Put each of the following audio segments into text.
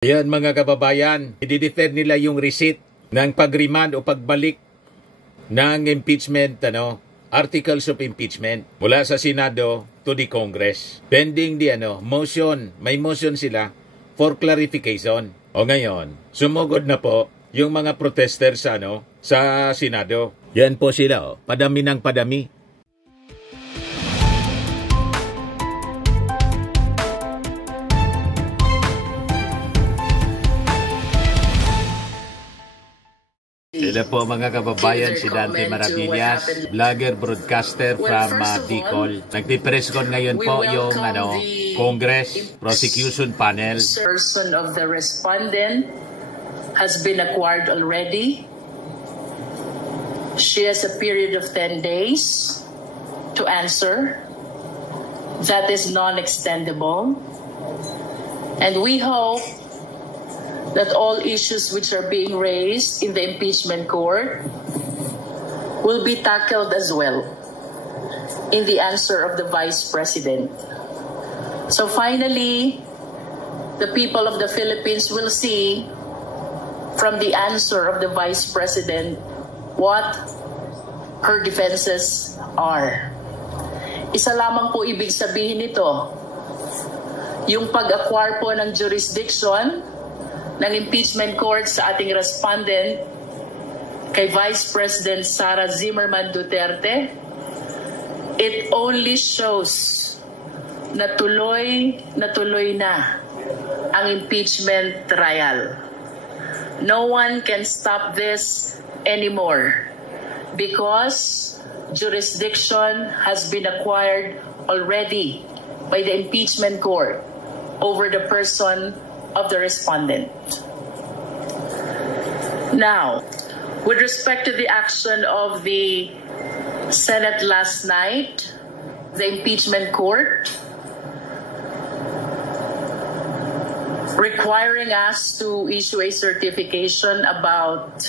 Yan mga kababayan, i-defend nila yung receipt ng pag-remand o pagbalik ng impeachment, articles of impeachment mula sa Senado to the Congress. Pending motion, may motion sila for clarification. O ngayon, sumugod na po yung mga protesters sa Senado. Yan po sila, padami ng padami. Sila po mga kababayan, si Dante Maravillas, vlogger, broadcaster from Bicol. Nagdi-press con ngayon po yung Congress Prosecution Panel. The person of the respondent has been acquired already. She has a period of 10 days to answer. That is non-extendable. And we hope that all issues which are being raised in the impeachment court will be tackled as well in the answer of the Vice President. So finally, the people of the Philippines will see from the answer of the Vice President what her defenses are. Isa lamang po ibig sabihin nito, yung pag-acquire po ng jurisdiction ng impeachment court sa ating respondent kay Vice President Sara Zimmerman Duterte, it only shows na tuloy na ang impeachment trial. No one can stop this anymore because jurisdiction has been acquired already by the impeachment court over the person of the respondent. Now, with respect to the action of the Senate last night, the impeachment court requiring us to issue a certification about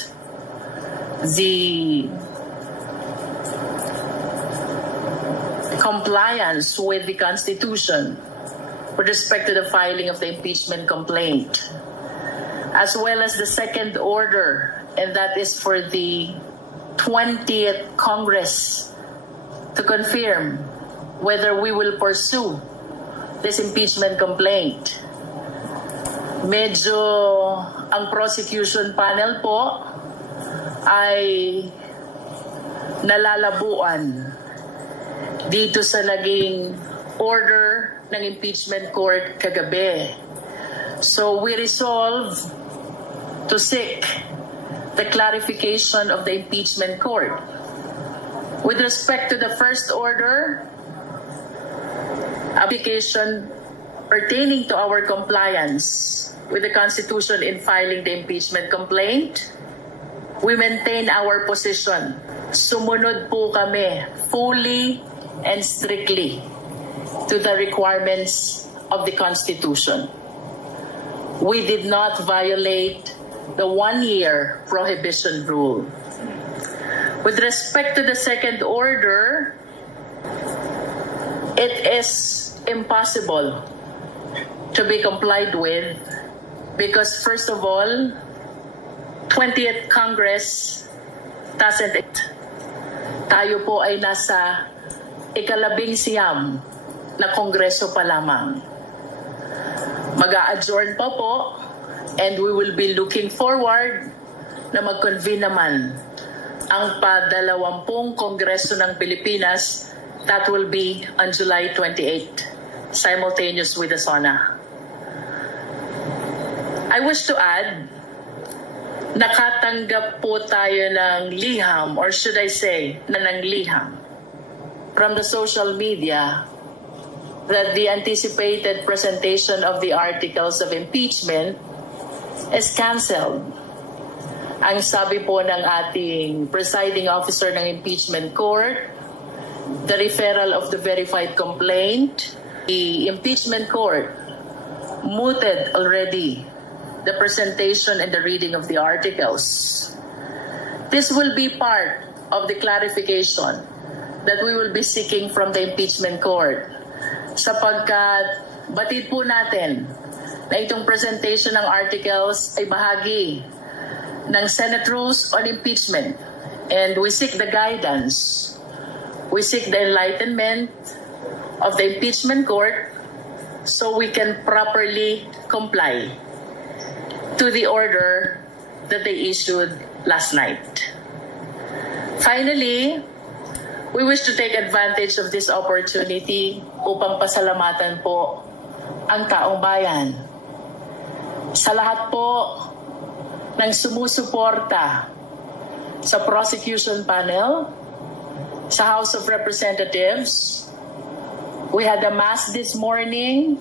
the compliance with the Constitution with respect to the filing of the impeachment complaint, as well as the second order, and that is for the 20th Congress to confirm whether we will pursue this impeachment complaint. Medyo ang prosecution panel po ay nalalabuan dito sa naging order ng impeachment court kagabi. So we resolve to seek the clarification of the impeachment court. With respect to the first order, application pertaining to our compliance with the Constitution in filing the impeachment complaint, we maintain our position. Sumunod po kami fully and strictly to the requirements of the Constitution. We did not violate the one-year prohibition rule. With respect to the second order, it is impossible to be complied with because, first of all, 20th Congress doesn't it. Tayo po ay nasa ika-labing-siyam na kongreso pa lamang. Mag-a-adjourn pa po and we will be looking forward na mag-convene naman ang pa-20 kongreso ng Pilipinas. That will be on July 28, simultaneous with the SONA. I wish to add, nakatanggap po tayo ng liham, or should I say, ng liham from the social media that the anticipated presentation of the articles of impeachment is canceled. Ang sabi po ng ating presiding officer ng impeachment court, the referral of the verified complaint, the impeachment court mooted already the presentation and the reading of the articles. This will be part of the clarification that we will be seeking from the impeachment court, sapagkat batid po natin na itong presentation ng articles ay bahagi ng Senate Rules on Impeachment. And we seek the guidance, we seek the enlightenment of the impeachment court so we can properly comply to the order that they issued last night. Finally, we wish to take advantage of this opportunity upang pasalamatan po ang taong bayan. Sa lahat po ng sumusuporta sa prosecution panel, sa House of Representatives, we had a mass this morning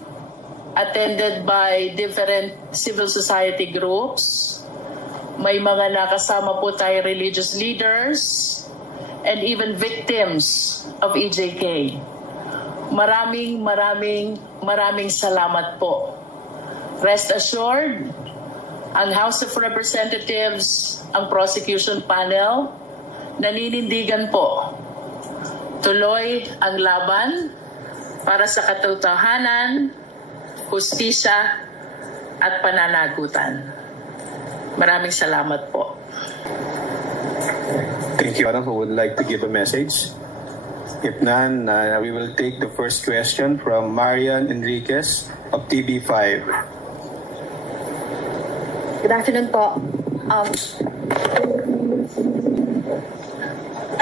attended by different civil society groups. May mga nakasama po tayo religious leaders and even victims of EJK. Maraming salamat po. Rest assured, ang House of Representatives, ang prosecution panel, naninindigan po. Tuloy ang laban para sa katotohanan, hustisya at pananagutan. Maraming salamat po. Thank you. Who would like to give a message? If none, we will take the first question from Marian Enriquez of TV5. Good afternoon po.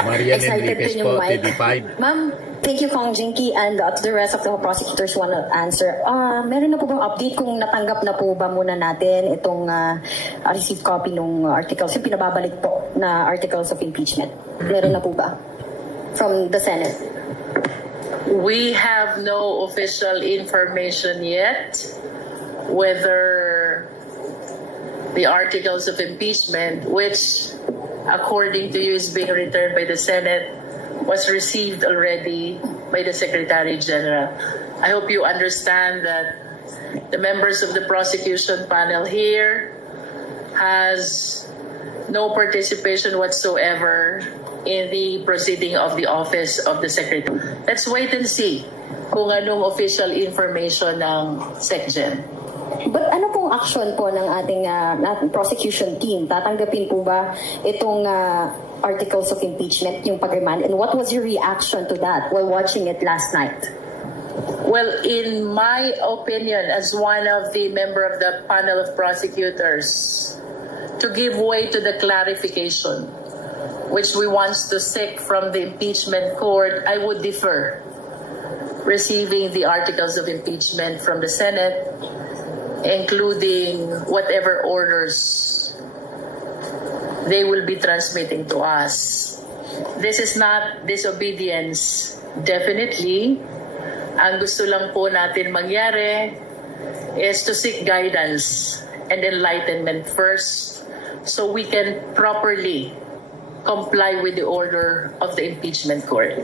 Marian Enriquez po, TV5. Ma'am, thank you, Kong Jinky, and to the rest of the prosecutors want to answer. Meron na po bang update kung natanggap na po ba muna natin itong received copy ng articles, yung pinababalik po na articles of impeachment? Meron na po ba from the Senate? We have no official information yet whether the articles of impeachment, which according to you is being returned by the Senate, was received already by the Secretary General. I hope you understand that the members of the prosecution panel here has no participation whatsoever in the proceeding of the office of the Secretary. Let's wait and see kung anong official information ng SecGen. But ano pong action po ng ating prosecution team? Tatanggapin po ba itong articles of impeachment, yung pag-remand? And what was your reaction to that while watching it last night? Well, in my opinion, as one of the member of the panel of prosecutors, to give way to the clarification which we want to seek from the impeachment court, I would defer receiving the articles of impeachment from the Senate, including whatever orders they will be transmitting to us. This is not disobedience, definitely. Ang gusto lang po natin mangyari is to seek guidance and enlightenment first so we can properly comply with the order of the impeachment court.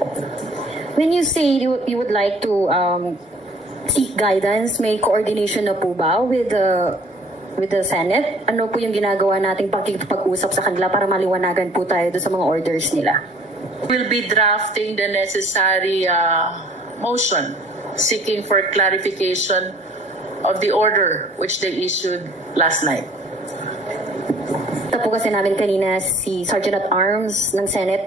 When you say you would like to seek guidance, may coordination na po ba with the Senate? Ano po yung ginagawa nating pag-usap sa kanila para maliwanagan po tayo doon sa mga orders nila? We'll be drafting the necessary motion seeking for clarification of the order which they issued last night. Ito po kasi namin kanina si Sergeant at Arms ng Senate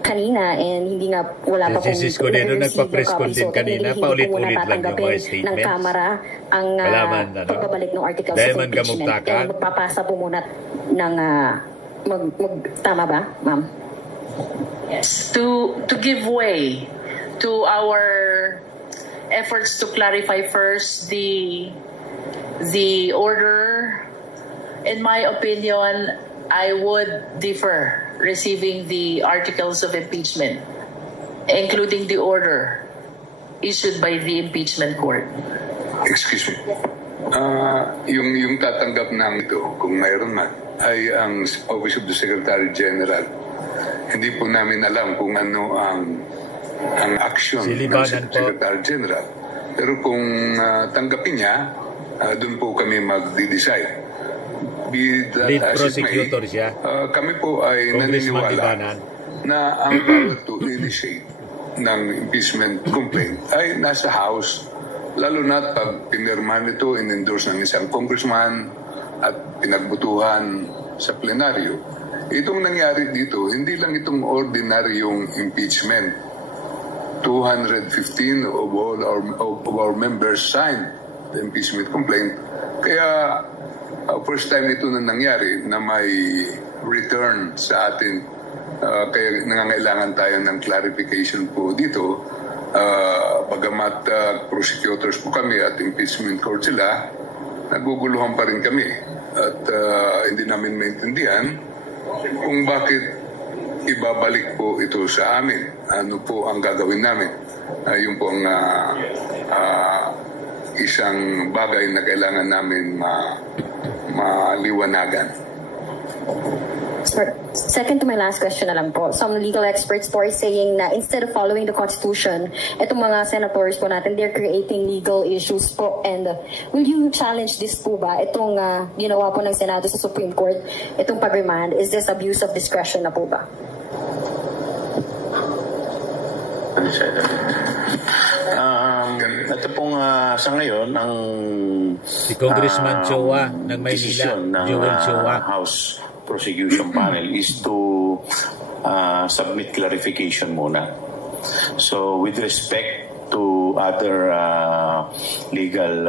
kanina, and hindi nga wala pa pong nagpa-press con din kanina, paulit-ulit lang yung mga statements ng Kamara ang pagbabalik ng articles of impeachment. Kaya magpapasa po muna ng tama ba, ma'am? Yes, to give way to our efforts to clarify first the order. In my opinion, I would defer receiving the articles of impeachment, including the order issued by the impeachment court. Excuse me. Yung tatanggap namin ito, kung mayroon man, ay ang Office of the Secretary General. Hindi po namin alam kung ano ang action ng Secretary General. Pero kung tanggapin niya, doon po kami mag-decide. Lead prosecutor siya. Kami po ay naniniwala na ang power to initiate ng impeachment complaint ay nasa House Lalo na pag pinirmahan ito, in-endorse ng isang congressman at pinagbutuhan sa plenaryo. Itong nangyari dito, hindi lang itong ordinaryong impeachment. 215 of our members signed the impeachment complaint. Kaya first time ito na nangyari na may return sa atin. Kaya nangangailangan tayo ng clarification po dito. Bagamat prosecutors po kami at impeachment court sila, naguguluhan pa rin kami. At hindi namin maintindihan kung bakit ibabalik po ito sa amin. Ano po ang gagawin namin? Yun po ang isang bagay na kailangan namin maliwanagan. Second to my last question na lang po. Some legal experts po are saying na instead of following the Constitution, itong mga senators po natin, they're creating legal issues po. And will you challenge this po ba? Itong ginawa po ng Senado sa Supreme Court, itong pag-remand, is this abuse of discretion na po ba? Ito pong sa ngayon, ang si Congressman Chua ng Maynila, Joel Chua, House Prosecution Panel is to submit clarification muna. So with respect to other legal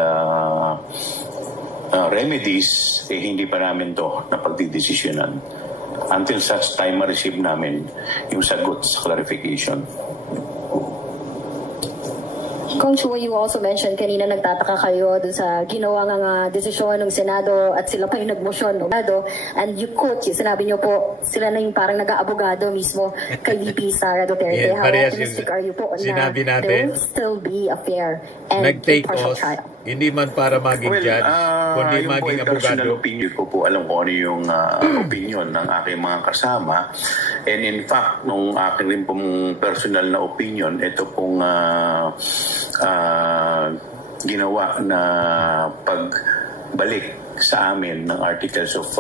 remedies, hindi pa namin to napagdidesisyonan until such time ma-receive namin yung sagot sa clarification. Kung Chua, you also mentioned kanina nagtataka kayo dun sa ginawa nga desisyon ng Senado at sila pa yung nagmosyon ng Senado, and you quote, sinabi nyo po, sila na yung parang nag-aabogado mismo kay VP Sara Duterte. How optimistic are you po na there will still be a fair and impartial trial? Hindi man para maging judge, kundi maging abogado. Opinion ko po, alam ko ano yung opinion ng aking mga kasama. And in fact, nung aking rin pong personal na opinion, ito pong ginawa na pagbalik sa amin ng articles of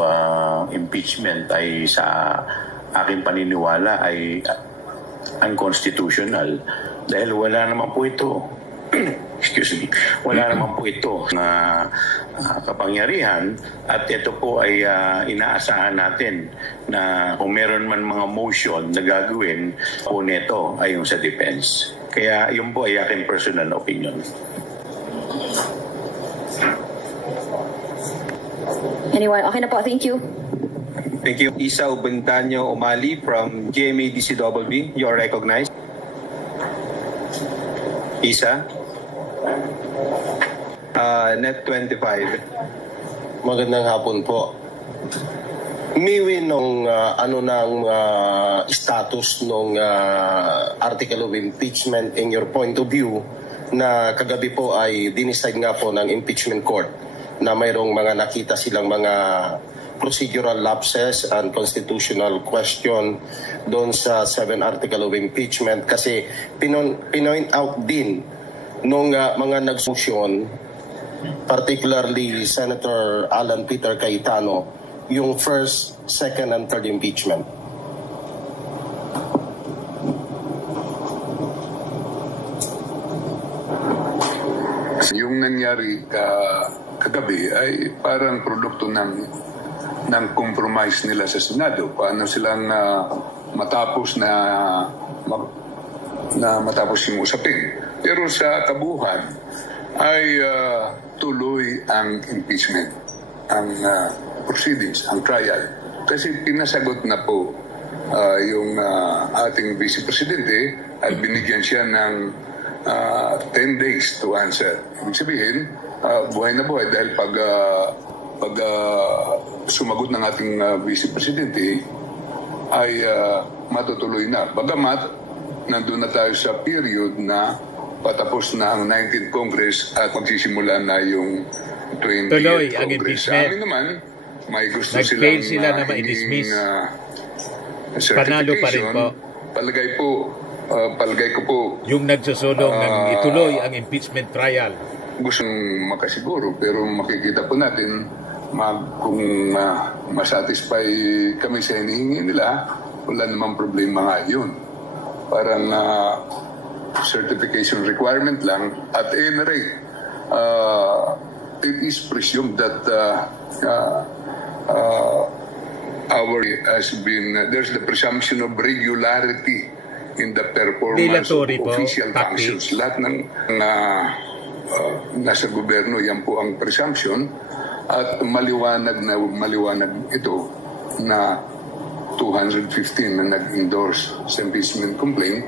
impeachment ay sa aking paniniwala ay unconstitutional. Dahil wala naman po ito wala naman po ito na kapangyarihan, at ito po ay inaasahan natin na kung meron man mga motion na gagawin po nito ay yung sa defense. Kaya yun po ay aking personal opinion. Anyway, okay na po. Thank you. Thank you. Isa Ubentanyo Umali from GMA DCWB. You're recognized. Isa. Net 25. Magandang hapon po. Umiwi nung status nung article of impeachment in your point of view na kagabi po ay dinicide nga po ng impeachment court na mayroong mga nakita silang mga procedural lapses and constitutional question doon sa 7 article of impeachment, kasi pinoint out din nung mga nag-motion, particularly Senator Alan Peter Cayetano, yung first, second, and third impeachment. Yung nangyari kagabi ay parang produkto ng compromise nila sa Senado. Paano silang matapos yung usapin. Pero sa kabuuan ay tuloy ang impeachment, ang proceedings, ang trial. Kasi pinasagot na po yung ating Vice Presidente at binigyan siya ng 10 days to answer. Ibig sabihin, buhay na buhay dahil pag sumagot ng ating Vice Presidente ay matutuloy na. Bagamat nandun na tayo sa period na patapos na ang 19th Congress at magsisimula na yung 20th tuloy ang Congress. impeachment. Sa amin naman, may gusto Nag-fail silang sila na ma-dismiss. Panalo pa rin po. Palagay ko po yung nagsusulong ng ituloy ang impeachment trial. Gustong makasiguro, pero makikita po natin kung masatisfy kami sa hinihingi nila, wala namang problema nga yun. Parang certification requirement lang at any rate, it is presumed that there's the presumption of regularity in the performance Dilatory of po, official tactics. functions. Lahat ng nasa gobyerno, yan po ang presumption, at maliwanag ito na 215 na nag-endorse sa impeachment complaint.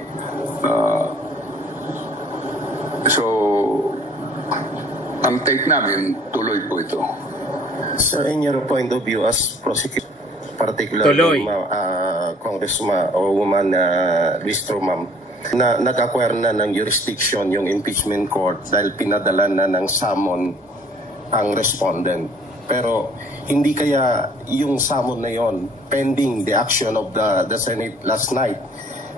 So, ang take namin, tuloy po ito. So, in your point of view as prosecutor, particularly Congressman o Woman Listro, ma'am, na nag-acquire na ng jurisdiction yung impeachment court dahil pinadala na ng summon ang respondent. Pero hindi kaya yung summon na yon pending the action of the Senate last night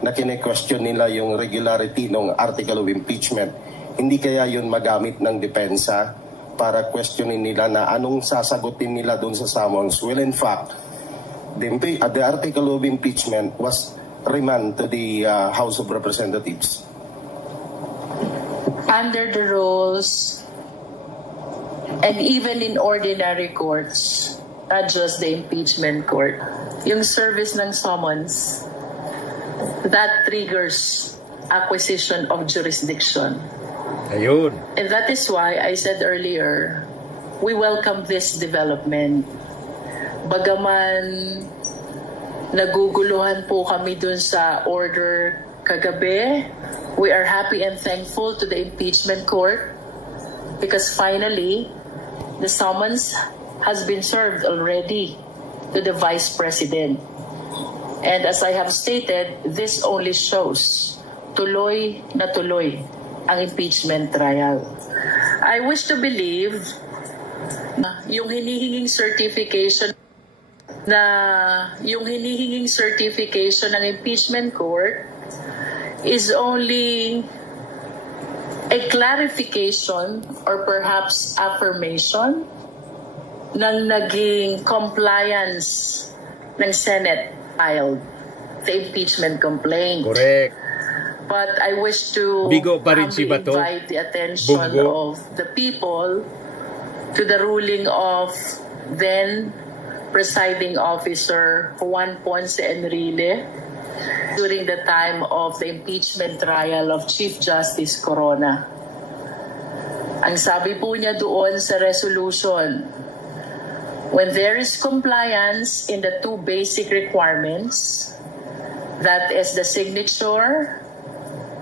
na kine-question nila yung regularity ng article of impeachment, hindi kaya yun magamit ng depensa para questionin nila na anong sasagutin nila doon sa summons? Well, in fact, the article of impeachment was remanded to the House of Representatives. Under the rules, and even in ordinary courts, not just the impeachment court, yung service ng summons, that triggers acquisition of jurisdiction. Ayun. And that is why I said earlier, we welcome this development. Bagaman naguguluhan po kami dun sa order kagabi, we are happy and thankful to the impeachment court because finally, the summons has been served already to the Vice President. And as I have stated, this only shows tuloy na tuloy ang impeachment trial. I wish to believe na yung hinihinging certification ng impeachment court is only a clarification or perhaps affirmation ng naging compliance ng Senate filed the impeachment complaint. Correct. But I wish to Bigo pa rin si humbly Bato. invite the attention Bunggo. of the people to the ruling of then presiding officer Juan Ponce Enrile during the time of the impeachment trial of Chief Justice Corona. Ang sabi po niya doon sa resolution, when there is compliance in the two basic requirements, that is the signature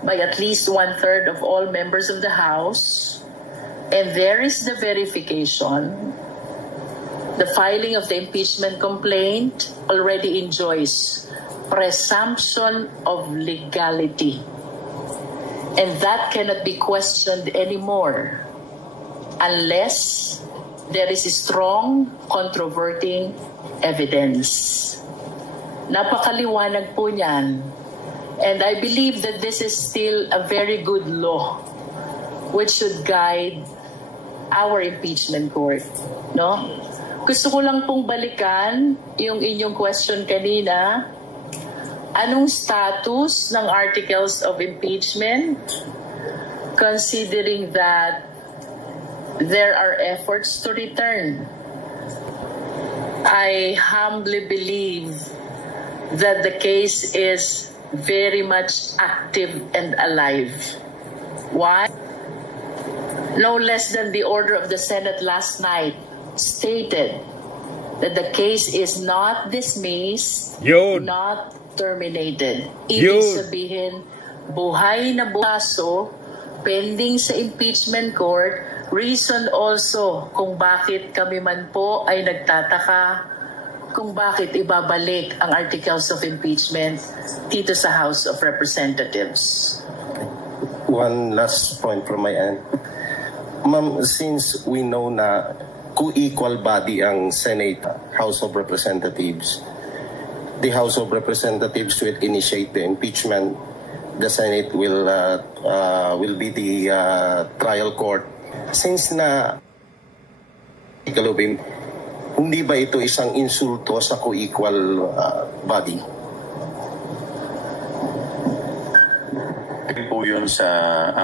by at least 1/3 of all members of the House, and there is the verification, the filing of the impeachment complaint already enjoys presumption of legality. And that cannot be questioned anymore unless there is strong controverting evidence. Napakaliwanag po niyan. And I believe that this is still a very good law which should guide our impeachment court. No? Gusto ko lang pong balikan yung inyong question kanina. Anong status ng articles of impeachment considering that there are efforts to return? I humbly believe that the case is very much active and alive. Why? No less than the order of the Senate last night stated that the case is not dismissed, Yun. not terminated. Ibig Yun. sabihin, buhay na buhaso, pending sa impeachment court, reason also kung bakit kami man po ay nagtataka kung bakit ibabalik ang articles of impeachment dito sa House of Representatives. One last point from my end. Ma'am, since we know na co-equal body ang Senate, House of Representatives, the House of Representatives will initiate the impeachment. The Senate will be the trial court. Since na hindi ba ito isang insulto sa co-equal body? Po po yun sa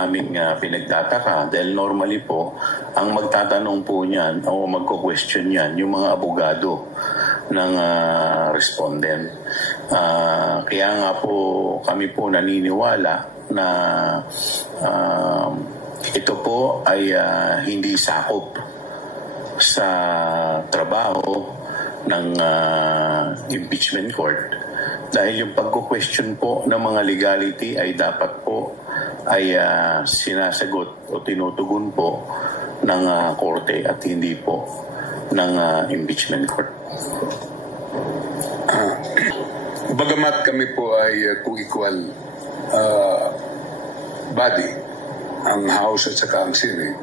aming pinagtataka dahil normally po, ang magtatanong po niyan o magko-question niyan yung mga abogado ng respondent. Kaya nga po kami po naniniwala na ito po ay hindi sakop sa trabaho ng impeachment court dahil yung pagko-question po ng mga legality ay dapat po ay sinasagot o tinutugon po ng korte at hindi po ng impeachment court. Bagamat kami po ay co-equal body, ang House at saka ang Senate,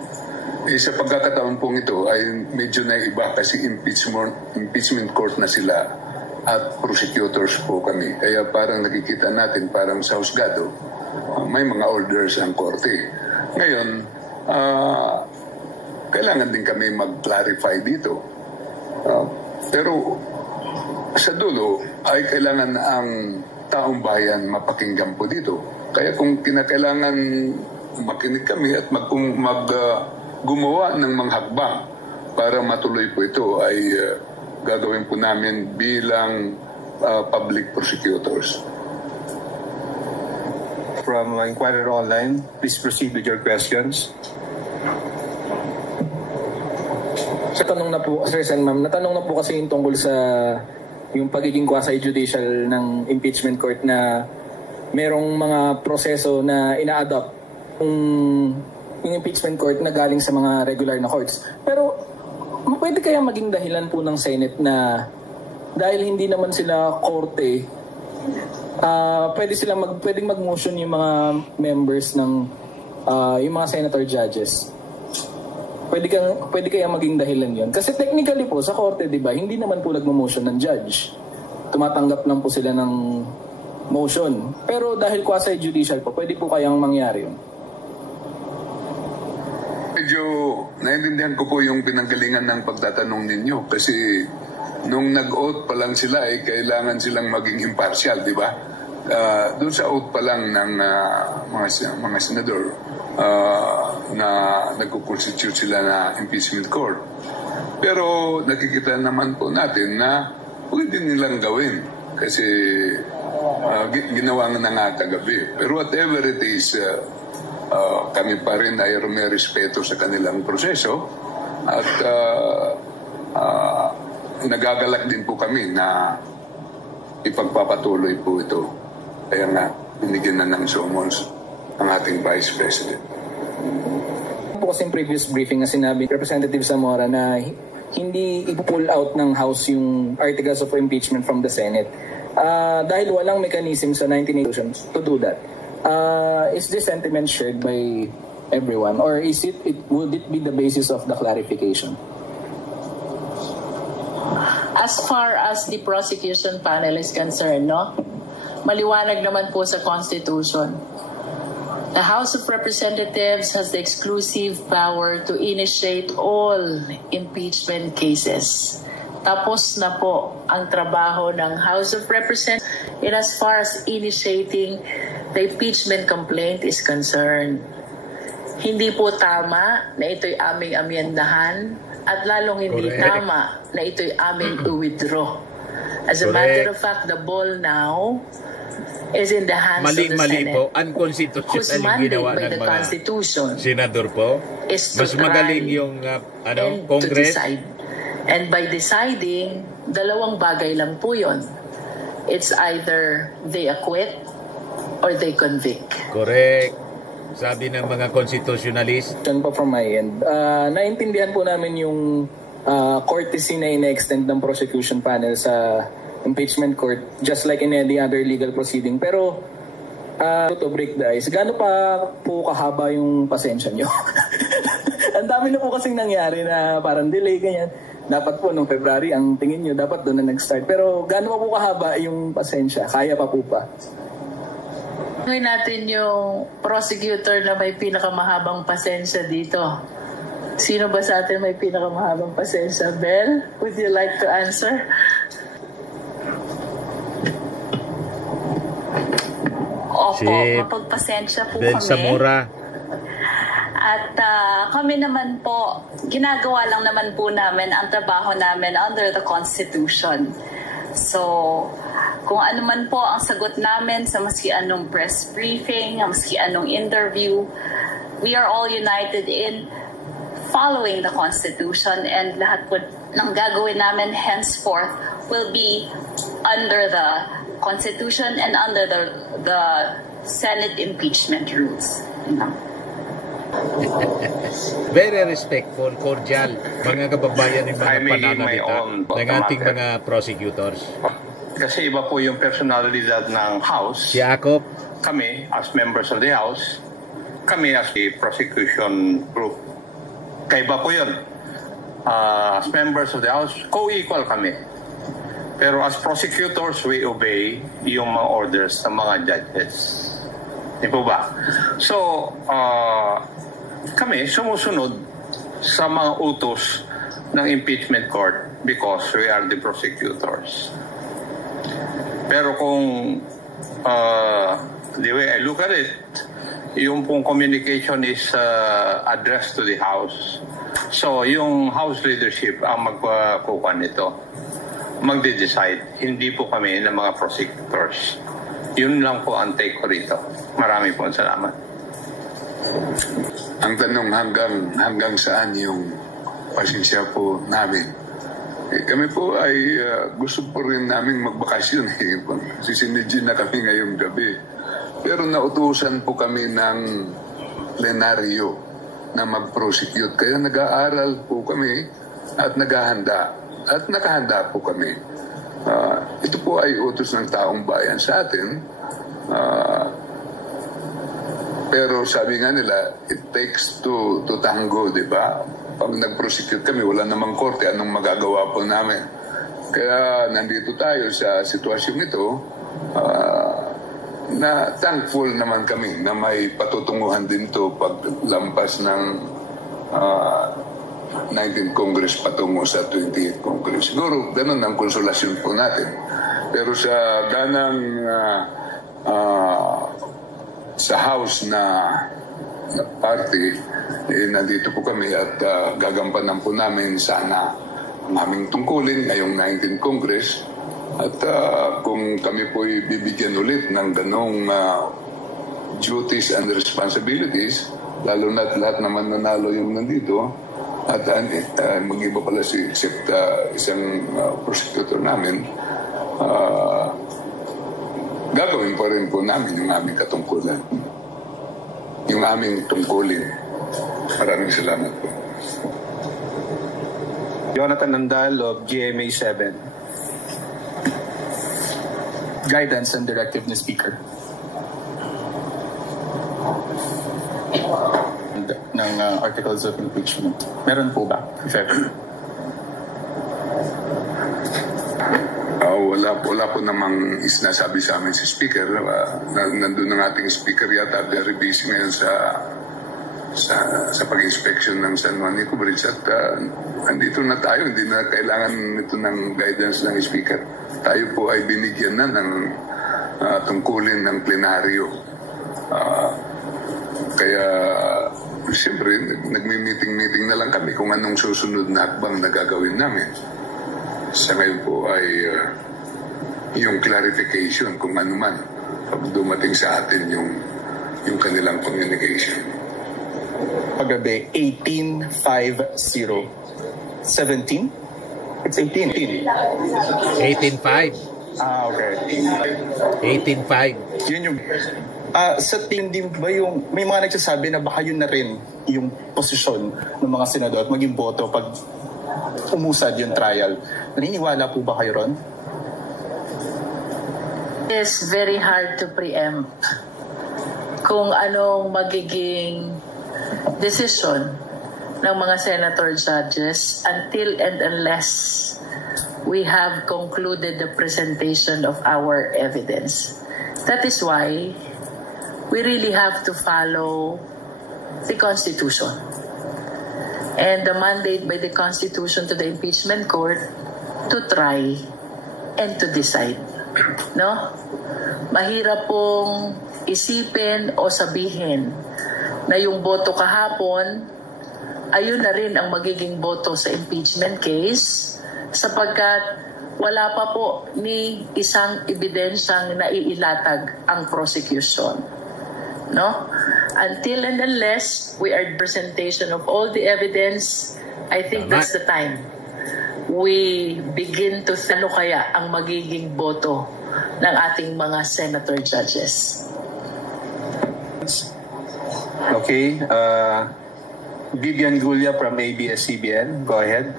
sa pagkakataon pong ito ay medyo naiba kasi impeachment court na sila at prosecutors po kami. Kaya parang nakikita natin parang sa husgado, may mga orders ang korte. Ngayon, kailangan din kami mag-clarify dito. Pero sa dulo ay kailangan ang taong bayan mapakinggan po dito. Kaya kung kinakailangan makinig kami at gumawa ng mga hakbang para matuloy po ito ay gagawin po namin bilang public prosecutors. From Inquirer Online, please proceed with your questions. Natanong na po, Sir Sen, Ma'am, natanong na po kasi yung tungkol sa yung pagiging quasi-judicial ng impeachment court na merong mga proseso na ina-adopt yung impeachment court na galing sa mga regular na courts. Pero pwede kaya maging dahilan po ng Senate na dahil hindi naman sila korte, pwedeng mag-motion yung mga members ng yung mga senator judges. Pwede kaya maging dahilan yun. Kasi technically po, sa korte, di ba, hindi naman po nagmo-motion ng judge. Tumatanggap lang po sila ng motion. Pero dahil quasi-judicial po, pwede po kayang mangyari yun. Medyo naiintindihan ko po yung pinanggalingan ng pagtatanong ninyo kasi nung nag-oath pa lang sila ay kailangan silang maging impartial, di ba? Doon sa oath pa lang ng mga senador na nagko-constitute sila na impeachment court. Pero nakikita naman po natin na pwede nilang gawin kasi ginawa na nga kagabi. Pero whatever it is, kami pa rin ay may respeto sa kanilang proseso at nagagalak din po kami na ipagpapatuloy po ito. Kaya nga, binigyan na ng summons ang ating Vice President. Po kasing previous briefing na sinabi Representative Zamora na hindi ipupull out ng House yung articles of impeachment from the Senate dahil walang mechanism sa 19 to do that. Is this sentiment shared by everyone or would it be the basis of the clarification? As far as the prosecution panel is concerned, no? Maliwanag naman po sa Constitution. The House of Representatives has the exclusive power to initiate all impeachment cases. Tapos na po ang trabaho ng House of Representatives in as far as initiating the impeachment complaint is concerned. Hindi po tama na ito'y aming amyendahan at lalong hindi tama na ito'y aming i-withdraw. As a matter of fact, the ball now is in the hands of the Senate. Mali po, unconstitutional yung ginawa ng mga senador po. Mas magaling yung Congress. And by deciding, dalawang bagay lang po yun. It's either they acquit or they convict. Correct. Sabi ng mga constitutionalist. Yan po from my end. Naintindihan po namin yung courtesy na in-extend ng prosecution panel sa impeachment court just like in any other legal proceeding. Pero to break the ice, gaano pa po kahaba yung pasensya nyo? Ang dami na po kasing nangyari na parang delay, ganyan. Dapat po nung February, ang tingin nyo, dapat doon na nag-start. Pero gaano pa po kahaba yung pasensya? Kaya pa po pa? Ngayon natin yung prosecutor na may pinakamahabang pasensya dito. Sino ba sa atin may pinakamahabang pasensya? Bel, would you like to answer? Opo, Si mapagpasensya po Bel kami. Zamora. At kami naman po, ginagawa lang naman po namin ang trabaho namin under the Constitution. So, kung ano man po ang sagot namin sa maski anong press briefing, maski anong interview, we are all united in following the Constitution, and lahat po ng gagawin namin henceforth will be under the Constitution and under the Senate impeachment rules. Very respectful, cordial, mga kababayan ng mga I'm making my pananalita own ng ating mga prosecutors. Kasi iba po yung personalidad ng House. Si Akop, Kami, as members of the House, kami as the prosecution group. Kaiba po yun. As members of the House, co-equal kami. Pero as prosecutors, we obey yung mga orders ng mga judges. Di po ba? So, kami sumusunod sa mga utos ng impeachment court because we are the prosecutors. Pero kung the way I look at it, yung pong communication is addressed to the House. So, yung House leadership ang magkukuha nito. Magde-decide. Hindi po kami ng mga prosecutors. Yun lang po ang take ko rito. Marami po salamat. Ang tanong hanggang saan yung pasensya po namin. Kami po ay gusto po rin namin magbakasyon. Sisinidyin na kami ngayong gabi. Pero nautusan po kami ng plenaryo na mag-prosecute. Kaya nag-aaral po kami at naghahanda. At nakahanda po kami. Ito po ay utos ng taong bayan sa atin. Pero sabi nga nila, it takes to tango, di ba? Pag nag-prosecute kami, wala namang korte, anong magagawa po namin? Kaya nandito tayo sa sitwasyon ito, na thankful naman kami na may patutunguhan din to paglampas ng 19th Congress patungo sa 28th Congress. Siguro, ganun ang konsolasyon po natin. Pero sa ganang sa House na party, nandito po kami at gagampanan po namin sana ang aming tungkulin ngayong 19th Congress. At kung kami po bibigyan ulit ng ganong duties and responsibilities, lalo na lahat naman nanalo yung nandito, at mag-iba pala except isang prosecutor namin, gagawin pa rin po namin yung aming katungkulan. Yung aming tungkulin. Maraming salamat po. Jonathan Nandal of GMA 7. Guidance and directive ni Speaker. Ng articles of impeachment. Meron po ba? If ever? Wala po namang isnasabi sa amin si Speaker. Nandun ang ating Speaker yata, very busy ngayon sa pag-inspection ng San Juanico Bridge. At andito na tayo, hindi na kailangan nito ng guidance ng Speaker. Tayo po ay binigyan na ng tungkulin ng plenaryo. Kaya siyempre, nagmi-meeting na lang kami kung anong susunod na hakbang na gagawin namin. Sa ngayon po ay yung clarification kung ano man pag dumating sa atin yung kanilang communication. Paggabi, 1850. 17? It's 18. 18.5. Okay. 18.5. Yun yung... sa tingin din ba yung... May mga nagsasabi na baka yun na rin yung posisyon ng mga senador at maging boto pag umusad yung trial. Naniniwala po ba kayo ron? It's very hard to preempt kung anong magiging decision ng mga senator judges until and unless we have concluded the presentation of our evidence. That is why we really have to follow the Constitution. And the mandate by the Constitution to the impeachment court to try and to decide. No? Mahirap pong isipin o sabihin na yung boto kahapon, ayun na rin ang magiging boto sa impeachment case sapagkat wala pa po ni isang ebidensyang naiilatag ang prosecution. No? Until and unless we are presentation of all the evidence, I think that's the time we begin to ano kaya ang magiging boto ng ating mga senator judges. Okay. Vivian Gulia from ABS-CBN. Go ahead.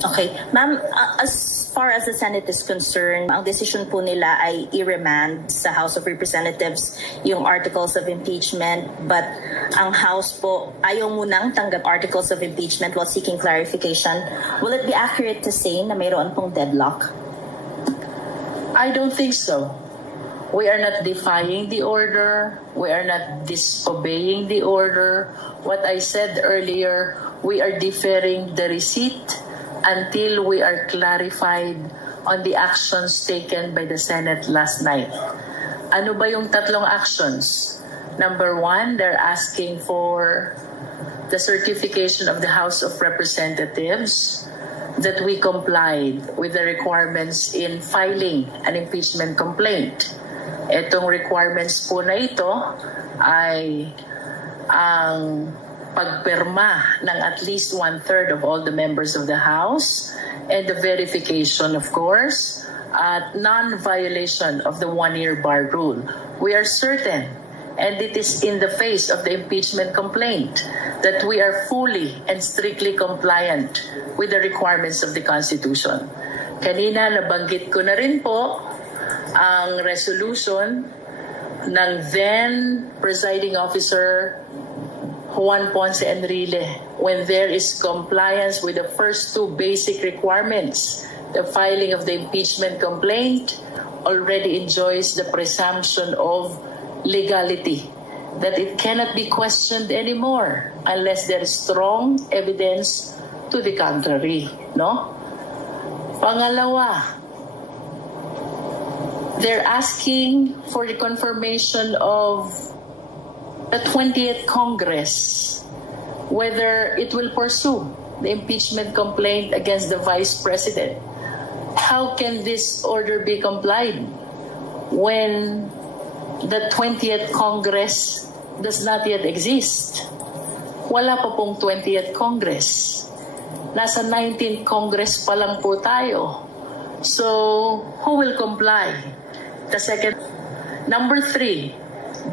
Okay. Ma'am, as far as the Senate is concerned, ang decision po nila ay i-remand sa House of Representatives yung articles of impeachment, but ang House po ayaw munang tanggap articles of impeachment while seeking clarification. Will it be accurate to say na mayroon pong deadlock? I don't think so. We are not defying the order. We are not disobeying the order. What I said earlier, we are deferring the receipt until we are clarified on the actions taken by the Senate last night. Ano ba yung tatlong actions? Number one, they're asking for the certification of the House of Representatives that we complied with the requirements in filing an impeachment complaint. Itong requirements po na ito ay ang pagpirma ng at least 1/3 of all the members of the House and the verification, of course, at non-violation of the one-year bar rule. We are certain, and it is in the face of the impeachment complaint, that we are fully and strictly compliant with the requirements of the Constitution. Kanina nabanggit ko na rin po ang resolution ng then presiding officer Juan Ponce Enrile when there is compliance with the first two basic requirements. The filing of the impeachment complaint already enjoys the presumption of legality, that it cannot be questioned anymore unless there is strong evidence to the contrary. No? Pangalawa, they're asking for the confirmation of the 20th Congress, whether it will pursue the impeachment complaint against the Vice President. How can this order be complied when the 20th Congress does not yet exist? Wala pa pong 20th Congress. Nasa 19th Congress pa lang po tayo. So, who will comply? The second. Number 3,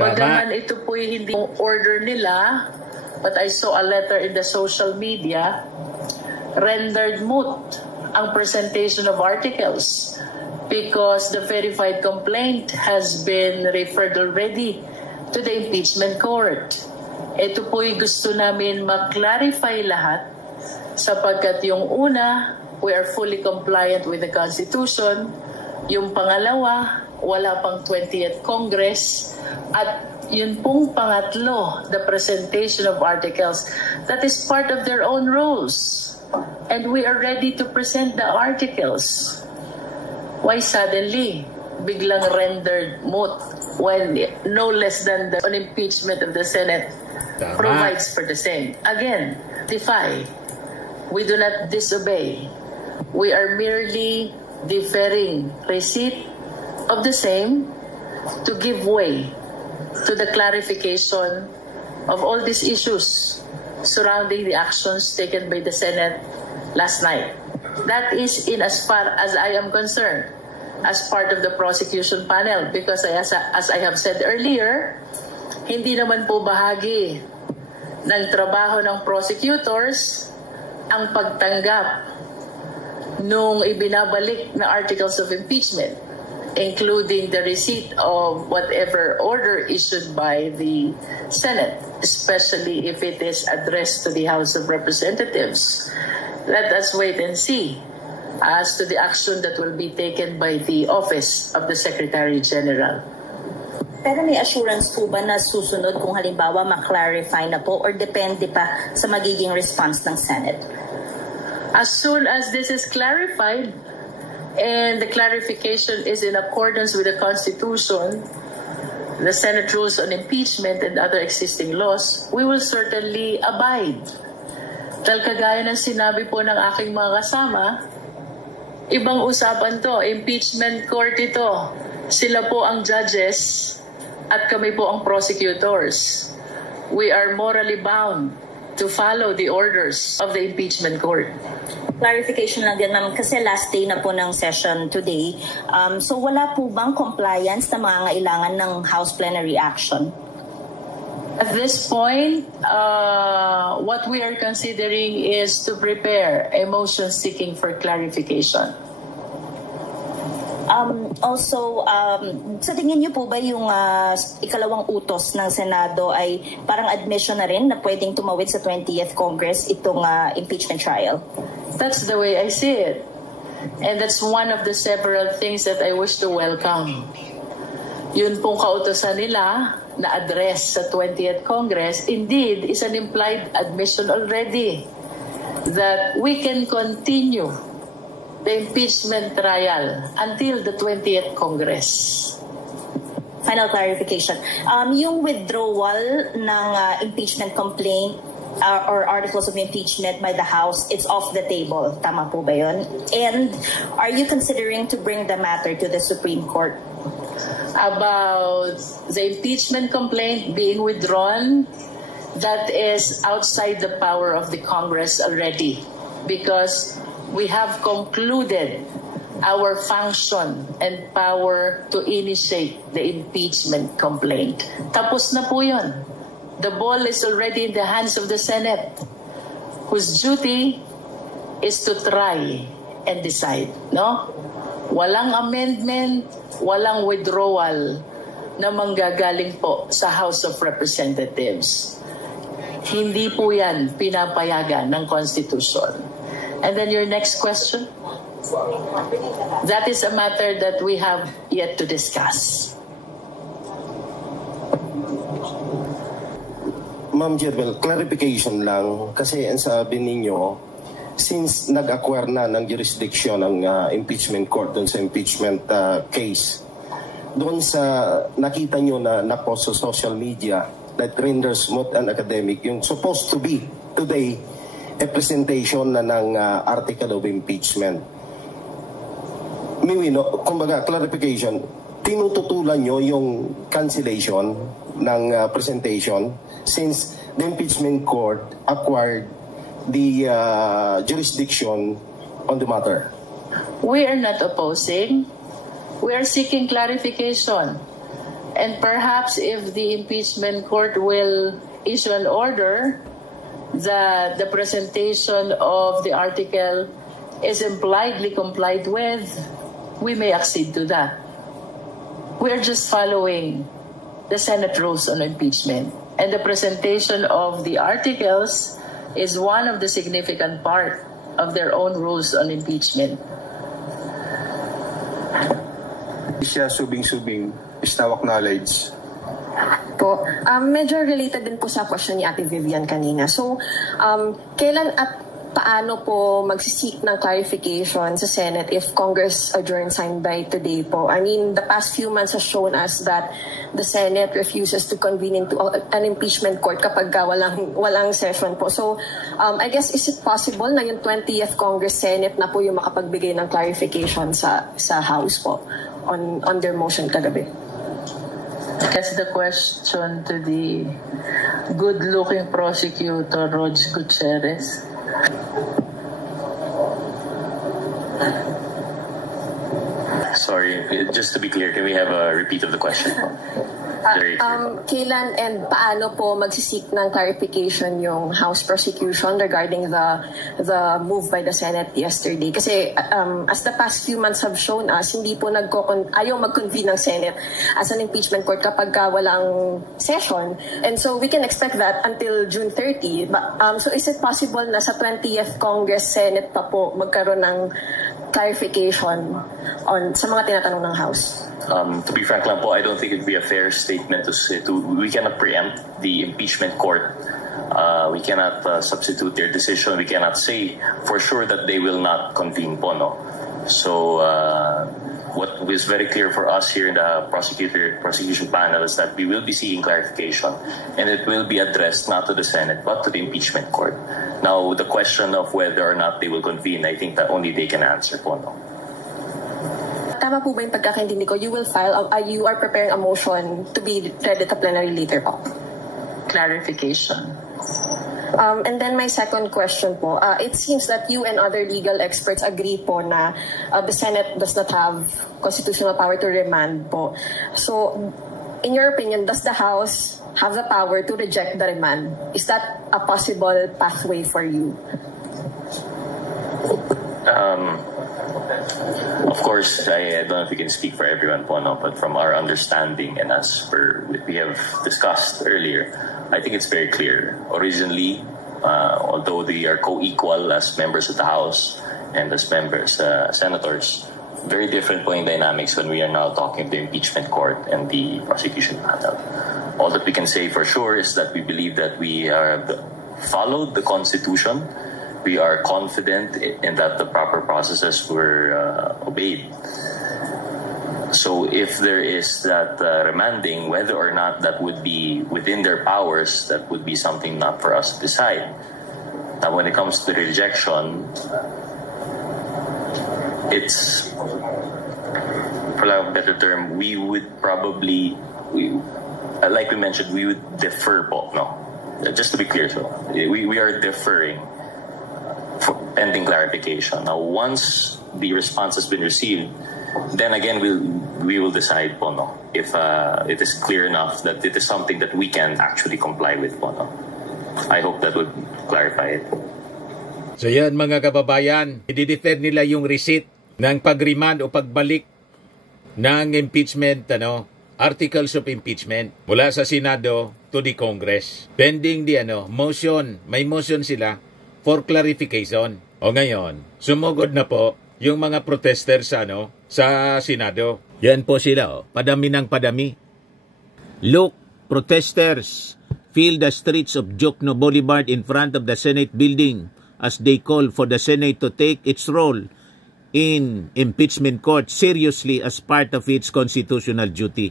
bagaman ito po hindi order nila, but I saw a letter in the social media, rendered moot ang presentation of articles because the verified complaint has been referred already to the impeachment court. Ito po'y gusto namin ma-clarify lahat sapagkat yung una, we are fully compliant with the Constitution. Yung pangalawa, wala pang 20th Congress. At yun pong pangatlo, the presentation of articles, that is part of their own rules. And we are ready to present the articles. Why suddenly biglang rendered moot when no less than the impeachment of the Senate provides for the same? Again, defy. We do not disobey. We are merely deferring receipt of the same to give way to the clarification of all these issues surrounding the actions taken by the Senate last night. That is in as far as I am concerned, as part of the prosecution panel, because as I have said earlier, hindi naman po bahagi ng trabaho ng prosecutors ang pagtanggap nung ibinabalik na articles of impeachment, including the receipt of whatever order issued by the Senate, especially if it is addressed to the House of Representatives. Let us wait and see as to the action that will be taken by the Office of the Secretary General. Pero may assurance po ba na susunod kung halimbawa ma-clarify na po or depende pa sa magiging response ng Senate? As soon as this is clarified, and the clarification is in accordance with the Constitution, the Senate rules on impeachment and other existing laws, we will certainly abide. Dahil kagaya ng sinabi po ng aking mga kasama, ibang usapan to, impeachment court ito. Sila po ang judges at kami po ang prosecutors. We are morally bound to follow the orders of the impeachment court. Clarification lang din, ma'am, kasi last day na po ng session today. So wala po bang compliance na mga ngailangan ng House plenary action? At this point, what we are considering is to prepare a motion seeking for clarification. Sa tingin niyo po ba yung ikalawang utos ng Senado ay parang admission na rin na pwedeng tumawid sa 20th Congress itong impeachment trial? That's the way I see it. And that's one of the several things that I wish to welcome. Yun pong kautosan nila na address sa 20th Congress, indeed, is an implied admission already that we can continue the impeachment trial until the 20th Congress. Final clarification. Yung withdrawal ng impeachment complaint or articles of impeachment by the House, it's off the table. Tama po ba yun? And are you considering to bring the matter to the Supreme Court? About the impeachment complaint being withdrawn, that is outside the power of the Congress already, because we have concluded our function and power to initiate the impeachment complaint. Tapos na po yun. The ball is already in the hands of the Senate, whose duty is to try and decide. No? Walang amendment, walang withdrawal na manggagaling po sa House of Representatives. Hindi po yan pinapayagan ng Constitution. And then your next question? That is a matter that we have yet to discuss. Ma'am Jerbel, clarification lang. Kasi ang sabi ninyo, since nag-acquire na ng jurisdiction ng impeachment court doon sa impeachment case, doon sa nakita nyo na napost sa social media that renders moot and academic, yung supposed to be today a presentation na ng article of impeachment. Miwino, kumbaga, clarification, tinututulan nyo yung cancellation ng presentation since the impeachment court acquired the jurisdiction on the matter. We are not opposing. We are seeking clarification. And perhaps if the impeachment court will issue an order that the presentation of the article is impliedly complied with, we may accede to that. We're just following the Senate rules on impeachment. And the presentation of the articles is one of the significant part of their own rules on impeachment. Siya subing-subing is now acknowledged. Po, medyo related din po sa question ni Ate Vivian kanina. So, kailan at paano po magsisik ng clarification sa Senate if Congress adjourns signed by today po? I mean, the past few months has shown us that the Senate refuses to convene into an impeachment court kapag walang session po. So, I guess, is it possible na yung 20th Congress Senate na po yung makapagbigay ng clarification sa House po on their motion kagabi? That's the question to the good-looking prosecutor, Rog Gutierrez. Sorry, just to be clear, can we have a repeat of the question? Kailan and paano po magsisik ng clarification yung House prosecution regarding the move by the Senate yesterday? Kasi as the past few months have shown us, hindi po ayaw mag-convene ng Senate as an impeachment court kapag walang session. And so we can expect that until June 30. So is it possible na sa 20th Congress Senate pa po magkaroon ng clarification sa mga tinatanong ng House? To be frank lang po, I don't think it'd be a fair statement to say we cannot preempt the impeachment court. We cannot substitute their decision. We cannot say for sure that they will not convene po, no? So what is very clear for us here in the prosecution panel is that we will be seeking clarification, and it will be addressed not to the Senate but to the impeachment court. Now, the question of whether or not they will convene, I think that only they can answer po. No? Tama po ba yung pagkakaintindi ko? You will file, you are preparing a motion to be read at the plenary later po? Clarification. And then my second question po, it seems that you and other legal experts agree po na the Senate does not have constitutional power to remand po. So, in your opinion, does the House have the power to reject the remand? Is that a possible pathway for you? Of course, I don't know if we can speak for everyone po, no? But from our understanding and as per what we have discussed earlier, I think it's very clear. Originally, although they are co-equal as members of the House and as members, senators, very different po yung dynamics when we are now talking of the impeachment court and the prosecution panel. All that we can say for sure is that we believe that we have followed the Constitution. We are confident in that the proper processes were obeyed. So if there is that remanding, whether or not that would be within their powers, that would be something not for us to decide. Now, when it comes to rejection, it's, for lack of a better term, we would probably, like we mentioned, we would defer po, no? Just to be clear, so we are deferring for pending clarification. Now, once the response has been received, then again we will decide po, no, if it is clear enough that it is something that we can actually comply with po, no. I hope that would clarify it. So yan mga kababayan, i-defend nila yung receipt ng pag-remand o pagbalik ng impeachment, articles of impeachment mula sa Senado to the Congress. Pending the motion, may motion sila for clarification. O ngayon, sumugod na po yung mga protesters sa Senado. Yan po sila, padami ng padami. Look, protesters fill the streets of Jokno Boulevard in front of the Senate building as they call for the Senate to take its role in impeachment court seriously as part of its constitutional duty.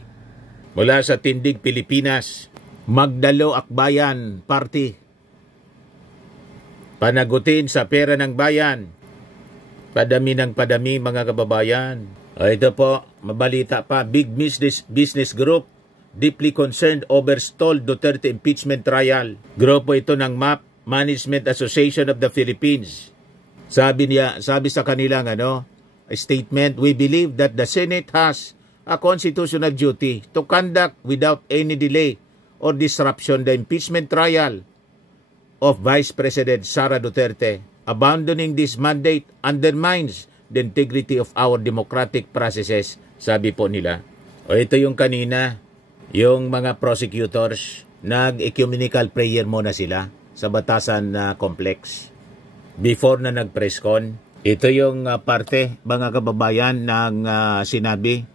Mula sa Tindig, Pilipinas, Magdalo Akbayan Party. Panagutin sa pera ng bayan. Padami ng padami mga kababayan. Ito po, mabalita pa, big business group deeply concerned over stalled Duterte impeachment trial. Grupo ito ng MAP, Management Association of the Philippines. Sabi sa kanilang statement, we believe that the Senate has a constitutional duty to conduct without any delay or disruption the impeachment trial of Vice President Sara Duterte. Abandoning this mandate undermines the integrity of our democratic processes, sabi po nila. O ito yung kanina, yung mga prosecutors, nag-ecumenical prayer muna sila sa Batasan Complex. Before na nag-press con, ito yung parte, mga kababayan, ng sinabi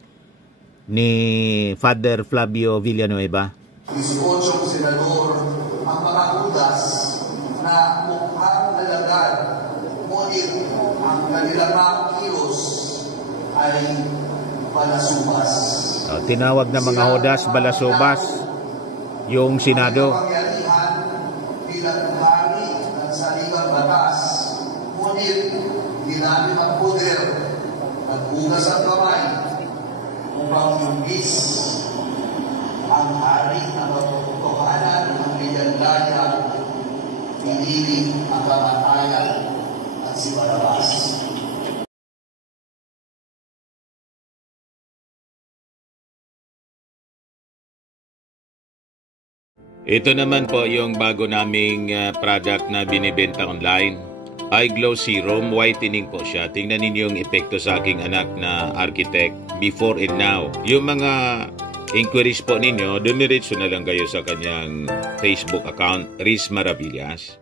ni Father Flavio Villanueva. 18 senador ang mga kudas na mukhang nalagad, ngunit ang kanilang mga kilos ay balasubas. Tinawag na mga hudas, balasubas, yung Senado. Pangyarihan bilang hari ng saligang batas, ngunit ginamit ang poder at hugas ang kamay upang imbis ang hari ng katotohanan ng biyandaya, pinili ang kamatayan at si Barabas. Ito naman po yung bago naming product na binibenta online. iGlow Serum, whitening po siya. Tingnan ninyo yung epekto sa aking anak na architect before and now. Yung mga inquiries po ninyo, dumiretso na lang kayo sa kanyang Facebook account, Riz Maravillas.